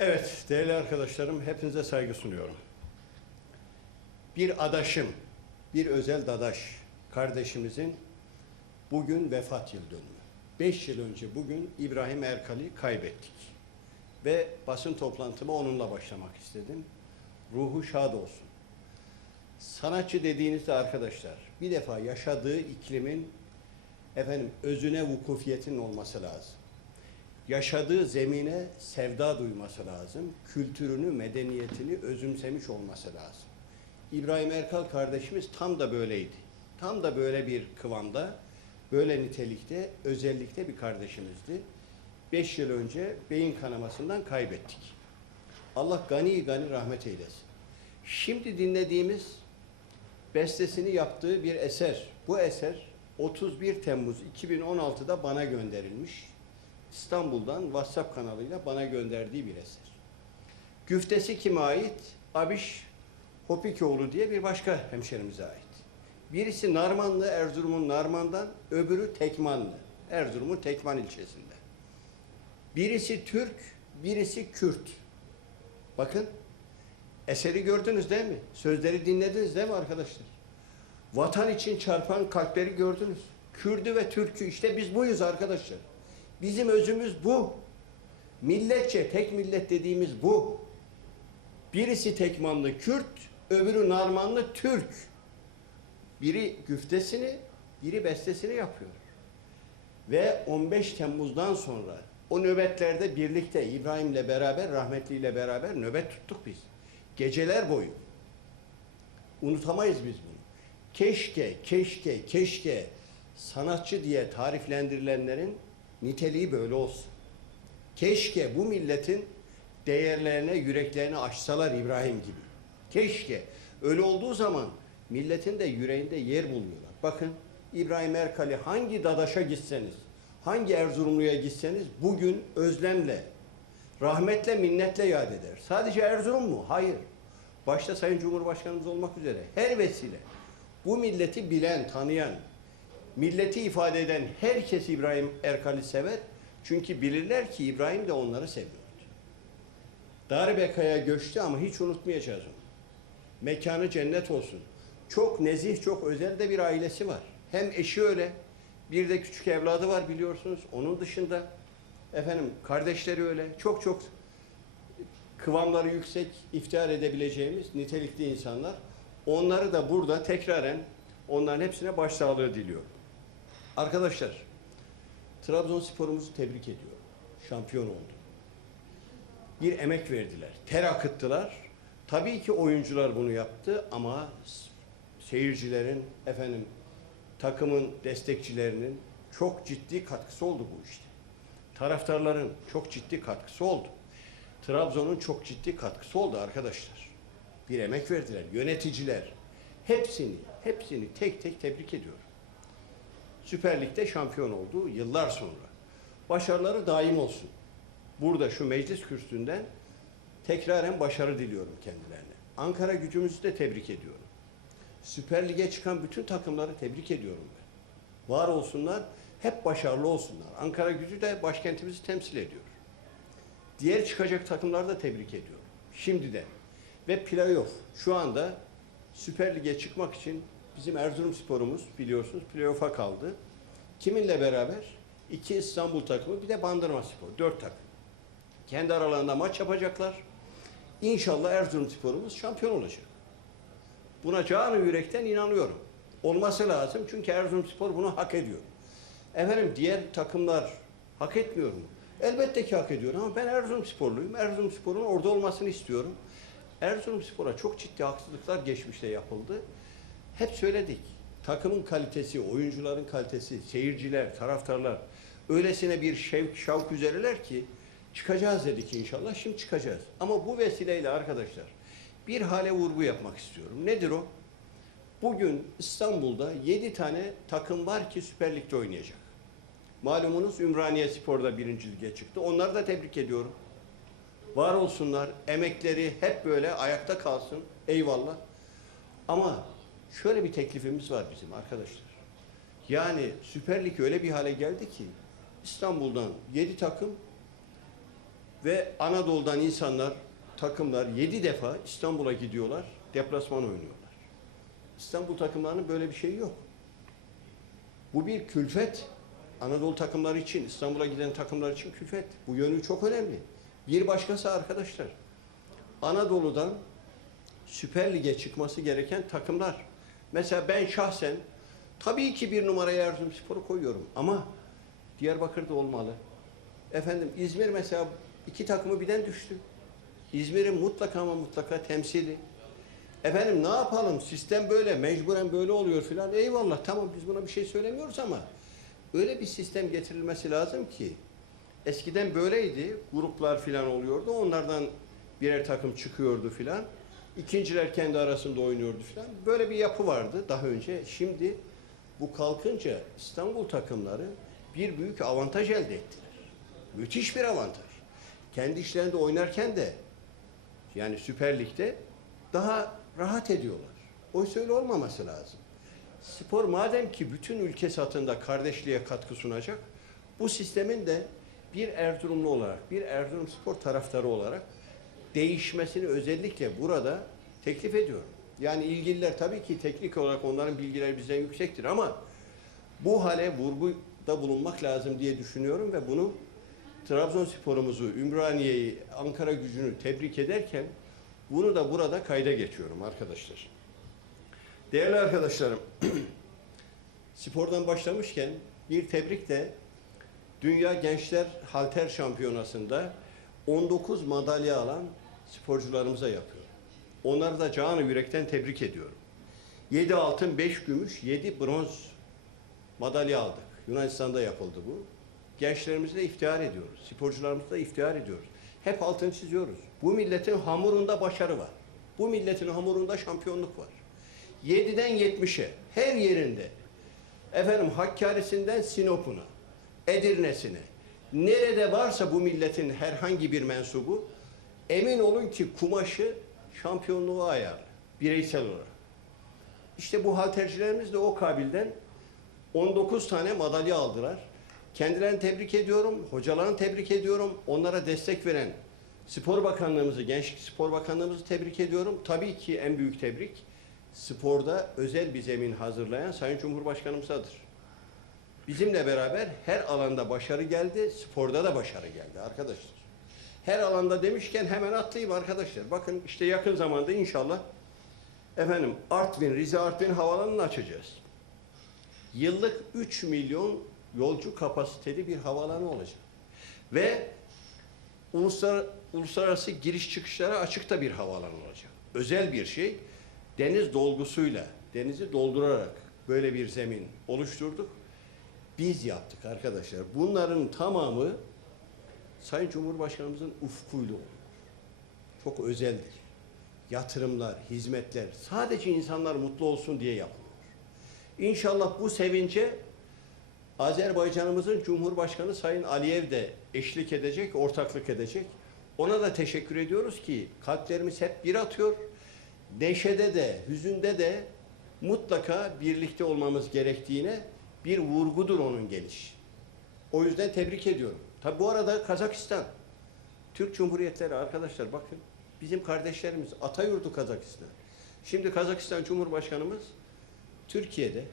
Evet, değerli arkadaşlarım, hepinize saygı sunuyorum. Bir adaşım, bir özel dadaş kardeşimizin bugün vefat yıl dönümü. Beş yıl önce bugün İbrahim Erkal'i kaybettik. Ve basın toplantıma onunla başlamak istedim. Ruhu şad olsun. Sanatçı dediğinizde arkadaşlar, bir defa yaşadığı iklimin efendim özüne vukufiyetin olması lazım yaşadığı zemine sevda duyması lazım. Kültürünü, medeniyetini özümsemiş olması lazım. İbrahim Erkal kardeşimiz tam da böyleydi. Tam da böyle bir kıvamda, böyle nitelikte, özellikle bir kardeşimizdi. Beş yıl önce beyin kanamasından kaybettik. Allah gani gani rahmet eylesin. Şimdi dinlediğimiz bestesini yaptığı bir eser. Bu eser 31 Temmuz 2016'da bana gönderilmiş. İstanbul'dan WhatsApp kanalıyla bana gönderdiği bir eser. Güftesi kime ait? Abiş Hopikoğlu diye bir başka hemşerimize ait. Birisi Narmanlı, Erzurum'un Narman'dan, öbürü Tekmanlı, Erzurum'un Tekman ilçesinde. Birisi Türk, birisi Kürt. Bakın, eseri gördünüz değil mi? Sözleri dinlediniz değil mi arkadaşlar? Vatan için çarpan kalpleri gördünüz. Kürdü ve Türk'ü işte biz buyuz arkadaşlar. Bizim özümüz bu. Milletçe tek millet dediğimiz bu. Birisi Tekmanlı Kürt, öbürü Narmanlı Türk. Biri güftesini, biri bestesini yapıyor. Ve 15 Temmuz'dan sonra o nöbetlerde birlikte İbrahim'le beraber, rahmetliyle beraber nöbet tuttuk biz. Geceler boyu. Unutamayız biz bunu. Keşke, keşke, keşke sanatçı diye tariflendirilenlerin niteliği böyle olsun. Keşke bu milletin değerlerine, yüreklerini açsalar İbrahim gibi. Keşke. Öyle olduğu zaman milletin de yüreğinde yer buluyorlar. Bakın İbrahim Erkal'i hangi dadaşa gitseniz, hangi Erzurumlu'ya gitseniz bugün özlemle, rahmetle, minnetle yad eder. Sadece Erzurum mu? Hayır. Başta Sayın Cumhurbaşkanımız olmak üzere her vesile bu milleti bilen, tanıyan, milleti ifade eden herkes İbrahim Erkal'i sever. Çünkü bilirler ki İbrahim de onları seviyordu. Darbekaya göçtü ama hiç unutmayacağız onu. Mekanı cennet olsun. Çok nezih, çok özel de bir ailesi var. Hem eşi öyle, bir de küçük evladı var biliyorsunuz. Onun dışında efendim kardeşleri öyle. Çok çok kıvamları yüksek, iftihar edebileceğimiz nitelikli insanlar. Onları da burada tekraren onların hepsine başsağlığı diliyorum. Arkadaşlar, Trabzonspor'umuzu tebrik ediyorum. Şampiyon oldu. Bir emek verdiler, ter akıttılar. Tabii ki oyuncular bunu yaptı ama seyircilerin, efendim takımın destekçilerinin çok ciddi katkısı oldu bu işte. Taraftarların çok ciddi katkısı oldu. Trabzon'un çok ciddi katkısı oldu arkadaşlar. Bir emek verdiler. Yöneticiler hepsini, hepsini tek tek tebrik ediyorum. Süper Lig'de şampiyon oldu yıllar sonra. Başarıları daim olsun. Burada şu meclis kürsüsünden tekraren başarı diliyorum kendilerine. Ankara gücümüzü de tebrik ediyorum. Süper Lig'e çıkan bütün takımları tebrik ediyorum ben. Var olsunlar, hep başarılı olsunlar. Ankara gücü de başkentimizi temsil ediyor. Diğer çıkacak takımları da tebrik ediyorum. Şimdiden. Ve playoff. Şu anda Süper Lig'e çıkmak için bizim Erzurum sporumuz biliyorsunuz playoff'a kaldı. Kiminle beraber? İki İstanbul takımı bir de Bandırma Spor. Dört takım. Kendi aralarında maç yapacaklar. İnşallah Erzurum sporumuz şampiyon olacak. Buna canı yürekten inanıyorum. Olması lazım çünkü Erzurum spor bunu hak ediyor. Efendim diğer takımlar hak etmiyor mu? Elbette ki hak ediyor ama ben Erzurum sporluyum. Erzurum sporun orada olmasını istiyorum. Erzurum spora çok ciddi haksızlıklar geçmişte yapıldı. Hep söyledik. Takımın kalitesi, oyuncuların kalitesi, seyirciler, taraftarlar öylesine bir şevk, şavk üzereler ki çıkacağız dedik inşallah. Şimdi çıkacağız. Ama bu vesileyle arkadaşlar bir hale vurgu yapmak istiyorum. Nedir o? Bugün İstanbul'da 7 tane takım var ki Süper Lig'de oynayacak. Malumunuz Ümraniye Spor'da birinci lige çıktı. Onları da tebrik ediyorum. Var olsunlar. Emekleri hep böyle ayakta kalsın. Eyvallah. Ama şöyle bir teklifimiz var bizim arkadaşlar. Yani Süper Lig öyle bir hale geldi ki İstanbul'dan 7 takım Ve Anadolu'dan insanlar, takımlar 7 defa İstanbul'a gidiyorlar, deplasman oynuyorlar. İstanbul takımlarının böyle bir şeyi yok. Bu bir külfet. Anadolu takımları için, İstanbul'a giden takımlar için külfet. Bu yönü çok önemli. Bir başkası arkadaşlar. Anadolu'dan Süper Lig'e çıkması gereken takımlar. Mesela ben şahsen tabii ki bir numaraya Erzurumspor'u koyuyorum ama Diyarbakır'da olmalı. Efendim İzmir mesela iki takımı birden düştü. İzmir'in mutlaka ama mutlaka temsili. Efendim ne yapalım sistem böyle mecburen böyle oluyor filan. Eyvallah tamam biz buna bir şey söylemiyoruz ama öyle bir sistem getirilmesi lazım ki eskiden böyleydi gruplar filan oluyordu onlardan birer takım çıkıyordu filan. İkinciler kendi arasında oynuyordu filan. Böyle bir yapı vardı daha önce. Şimdi bu kalkınca İstanbul takımları bir büyük avantaj elde ettiler. Müthiş bir avantaj. Kendi işlerinde oynarken de yani Süper Lig'de daha rahat ediyorlar. Oysa öyle olmaması lazım. Spor madem ki bütün ülke satında kardeşliğe katkı sunacak, bu sistemin de bir Erzurumlu olarak, bir Erzurumspor taraftarı olarak değişmesini özellikle burada teklif ediyorum. Yani ilgililer tabii ki teknik olarak onların bilgileri bizden yüksektir ama bu hale vurguda bulunmak lazım diye düşünüyorum ve bunu Trabzonspor'umuzu, Ümraniye'yi, Ankara gücünü tebrik ederken bunu da burada kayda geçiyorum arkadaşlar. Değerli arkadaşlarım, spordan başlamışken bir tebrik de Dünya Gençler Halter Şampiyonası'nda 19 madalya alan sporcularımıza yapıyorum. Onları da canı yürekten tebrik ediyorum. 7 altın, 5 gümüş, 7 bronz madalya aldık. Yunanistan'da yapıldı bu. Gençlerimizle iftihar ediyoruz. Sporcularımızla iftihar ediyoruz. Hep altını çiziyoruz. Bu milletin hamurunda başarı var. Bu milletin hamurunda şampiyonluk var. 7'den 70'e her yerinde efendim Hakkari'sinden Sinop'una, Edirne'sine nerede varsa bu milletin herhangi bir mensubu emin olun ki kumaşı şampiyonluğa ayarlı bireysel olarak. İşte bu haltercilerimiz de o kabilden 19 tane madalya aldılar. Kendilerini tebrik ediyorum, hocalarını tebrik ediyorum, onlara destek veren Spor Bakanlığımızı, Gençlik Spor Bakanlığımızı tebrik ediyorum. Tabii ki en büyük tebrik sporda özel bir zemin hazırlayan Sayın Cumhurbaşkanımızadır. Bizimle beraber her alanda başarı geldi, sporda da başarı geldi arkadaşlar. Her alanda demişken hemen atlayayım arkadaşlar. Bakın işte yakın zamanda inşallah efendim Artvin, Rize Artvin havalanını açacağız. Yıllık 3 milyon yolcu kapasiteli bir havalanı olacak. Ve uluslar, uluslararası giriş çıkışlara açık da bir havalan olacak. Özel bir şey. Deniz dolgusuyla, denizi doldurarak böyle bir zemin oluşturduk. Biz yaptık arkadaşlar. Bunların tamamı Sayın Cumhurbaşkanımızın ufkuyla. Çok özeldir. Yatırımlar, hizmetler sadece insanlar mutlu olsun diye yapılıyor. İnşallah bu sevince Azerbaycan'ımızın Cumhurbaşkanı Sayın Aliyev de eşlik edecek, ortaklık edecek. Ona da teşekkür ediyoruz ki kalplerimiz hep bir atıyor. Neşede de, hüzünde de mutlaka birlikte olmamız gerektiğine bir vurgudur onun geliş. O yüzden tebrik ediyorum. Tabi bu arada Kazakistan, Türk Cumhuriyetleri arkadaşlar bakın bizim kardeşlerimiz Atayurdu Kazakistan. Şimdi Kazakistan Cumhurbaşkanımız Türkiye'de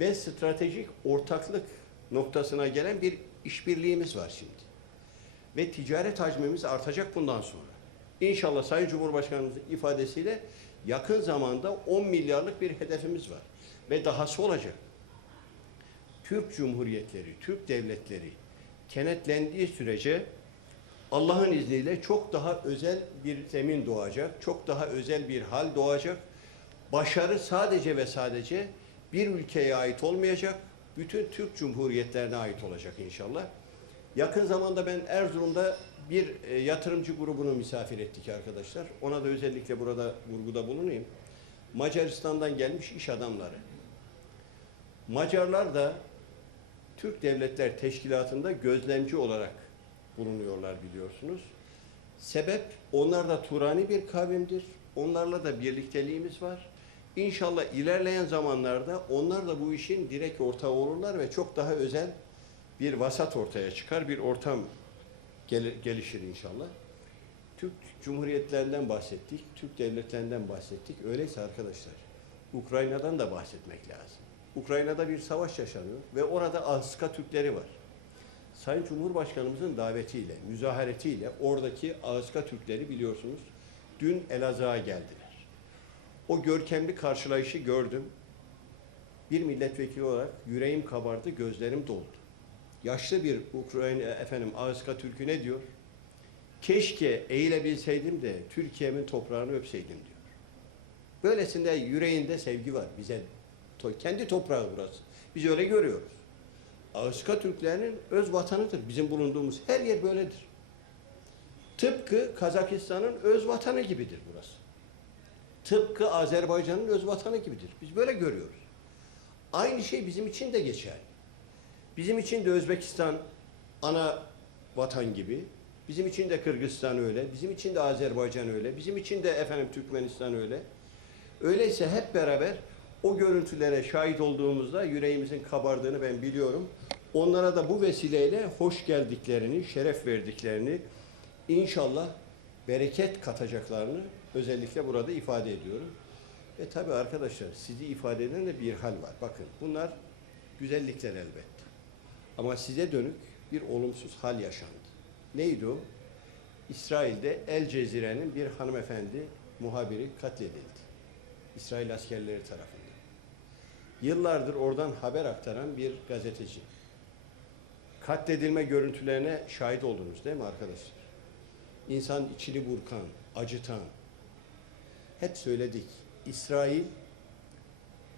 ve stratejik ortaklık noktasına gelen bir işbirliğimiz var şimdi. Ve ticaret hacmimiz artacak bundan sonra. İnşallah Sayın Cumhurbaşkanımızın ifadesiyle yakın zamanda 10 milyarlık bir hedefimiz var. Ve dahası olacak. Türk Cumhuriyetleri, Türk devletleri kenetlendiği sürece Allah'ın izniyle çok daha özel bir zemin doğacak, çok daha özel bir hal doğacak. Başarı sadece ve sadece bir ülkeye ait olmayacak, bütün Türk Cumhuriyetlerine ait olacak inşallah. Yakın zamanda ben Erzurum'da bir e, yatırımcı grubunu misafir ettik arkadaşlar. Ona da özellikle burada vurguda bulunayım. Macaristan'dan gelmiş iş adamları. Macarlar da Türk Devletler Teşkilatı'nda gözlemci olarak bulunuyorlar biliyorsunuz. Sebep onlar da Turani bir kavimdir. Onlarla da birlikteliğimiz var. İnşallah ilerleyen zamanlarda onlar da bu işin direkt ortağı olurlar ve çok daha özel bir vasat ortaya çıkar, bir ortam gel- gelişir inşallah. Türk Cumhuriyetlerinden bahsettik, Türk devletlerinden bahsettik. Öyleyse arkadaşlar, Ukrayna'dan da bahsetmek lazım. Ukrayna'da bir savaş yaşanıyor ve orada Aska Türkleri var. Sayın Cumhurbaşkanımızın davetiyle, müzaharetiyle oradaki Ağızka Türkleri biliyorsunuz dün Elazığ'a geldiler. O görkemli karşılayışı gördüm. Bir milletvekili olarak yüreğim kabardı, gözlerim doldu. Yaşlı bir Ukrayna efendim Ağızka Türk'ü ne diyor? Keşke eğilebilseydim de Türkiye'min toprağını öpseydim diyor. Böylesinde yüreğinde sevgi var bize. Kendi toprağı burası. Biz öyle görüyoruz. Ağızka Türklerinin öz vatanıdır. Bizim bulunduğumuz her yer böyledir. Tıpkı Kazakistan'ın öz vatanı gibidir burası. Tıpkı Azerbaycan'ın öz vatanı gibidir. Biz böyle görüyoruz. Aynı şey bizim için de geçerli. Bizim için de Özbekistan ana vatan gibi. Bizim için de Kırgızistan öyle. Bizim için de Azerbaycan öyle. Bizim için de efendim Türkmenistan öyle. Öyleyse hep beraber o görüntülere şahit olduğumuzda yüreğimizin kabardığını ben biliyorum. Onlara da bu vesileyle hoş geldiklerini, şeref verdiklerini, inşallah bereket katacaklarını özellikle burada ifade ediyorum. Ve tabii arkadaşlar sizi ifade eden de bir hal var. Bakın bunlar güzellikler elbette. Ama size dönük bir olumsuz hal yaşandı. Neydi o? İsrail'de El Cezire'nin bir hanımefendi muhabiri katledildi. İsrail askerleri tarafından. Yıllardır oradan haber aktaran bir gazeteci. Katledilme görüntülerine şahit oldunuz değil mi arkadaşlar? İnsan içini burkan, acıtan. Hep söyledik. İsrail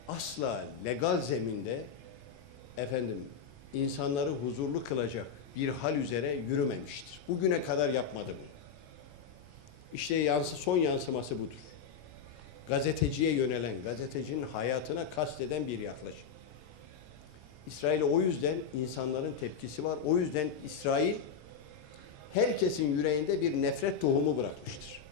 asla legal zeminde efendim insanları huzurlu kılacak bir hal üzere yürümemiştir. Bugüne kadar yapmadı bunu. İşte yansı, son yansıması budur. Gazeteciye yönelen, gazetecinin hayatına kasteden bir yaklaşım. İsrail'e o yüzden insanların tepkisi var. O yüzden İsrail herkesin yüreğinde bir nefret tohumu bırakmıştır.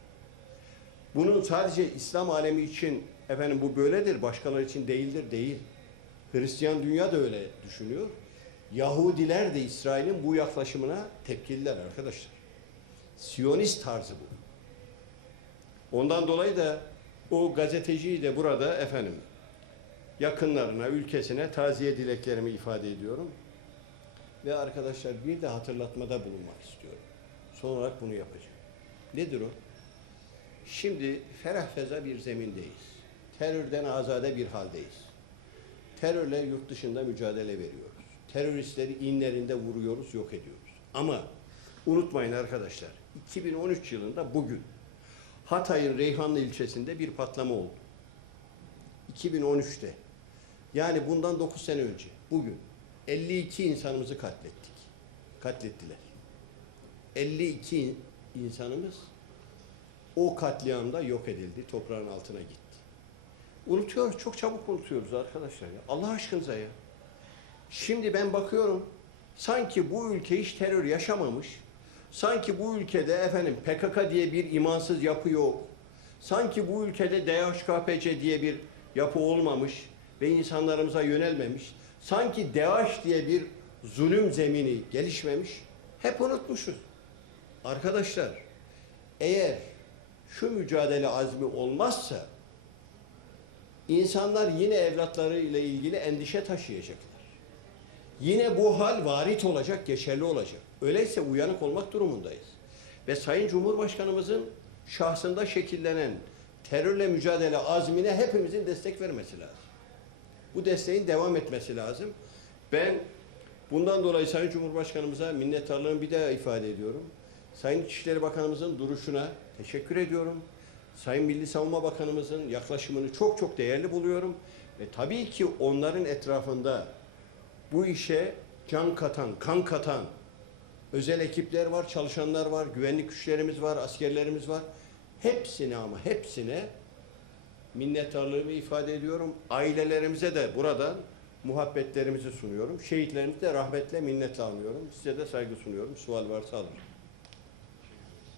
Bunun sadece İslam alemi için efendim bu böyledir, başkaları için değildir değil. Hristiyan dünya da öyle düşünüyor. Yahudiler de İsrail'in bu yaklaşımına tepkililer arkadaşlar. Siyonist tarzı bu. Ondan dolayı da o gazeteciyi de burada efendim yakınlarına, ülkesine taziye dileklerimi ifade ediyorum. Ve arkadaşlar bir de hatırlatmada bulunmak istiyorum. Son olarak bunu yapacağım. Nedir o? Şimdi ferah feza bir zemindeyiz. Terörden azade bir haldeyiz. Terörle yurt dışında mücadele veriyoruz. Teröristleri inlerinde vuruyoruz, yok ediyoruz. Ama unutmayın arkadaşlar, 2013 yılında bugün Hatay'ın Reyhanlı ilçesinde bir patlama oldu. 2013'te. Yani bundan 9 sene önce, bugün 52 insanımızı katlettik. Katlettiler. 52 insanımız o katliamda yok edildi, toprağın altına gitti. Unutuyoruz, çok çabuk unutuyoruz arkadaşlar ya. Allah aşkınıza ya. Şimdi ben bakıyorum, sanki bu ülke hiç terör yaşamamış, sanki bu ülkede efendim PKK diye bir imansız yapı yok, sanki bu ülkede DHKPC diye bir yapı olmamış ve insanlarımıza yönelmemiş, sanki DH diye bir zulüm zemini gelişmemiş, hep unutmuşuz. Arkadaşlar, eğer şu mücadele azmi olmazsa insanlar yine evlatları ile ilgili endişe taşıyacaklar. Yine bu hal varit olacak, geçerli olacak. Öyleyse uyanık olmak durumundayız. Ve Sayın Cumhurbaşkanımızın şahsında şekillenen terörle mücadele azmine hepimizin destek vermesi lazım. Bu desteğin devam etmesi lazım. Ben bundan dolayı Sayın Cumhurbaşkanımıza minnettarlığımı bir daha ifade ediyorum. Sayın İçişleri Bakanımızın duruşuna teşekkür ediyorum. Sayın Milli Savunma Bakanımızın yaklaşımını çok çok değerli buluyorum. Ve tabii ki onların etrafında bu işe can katan, kan katan özel ekipler var, çalışanlar var, güvenlik güçlerimiz var, askerlerimiz var. Hepsine ama hepsine minnettarlığımı ifade ediyorum. Ailelerimize de buradan muhabbetlerimizi sunuyorum. Şehitlerimize de rahmetle minnet anıyorum. Size de saygı sunuyorum. Sual varsa alırım.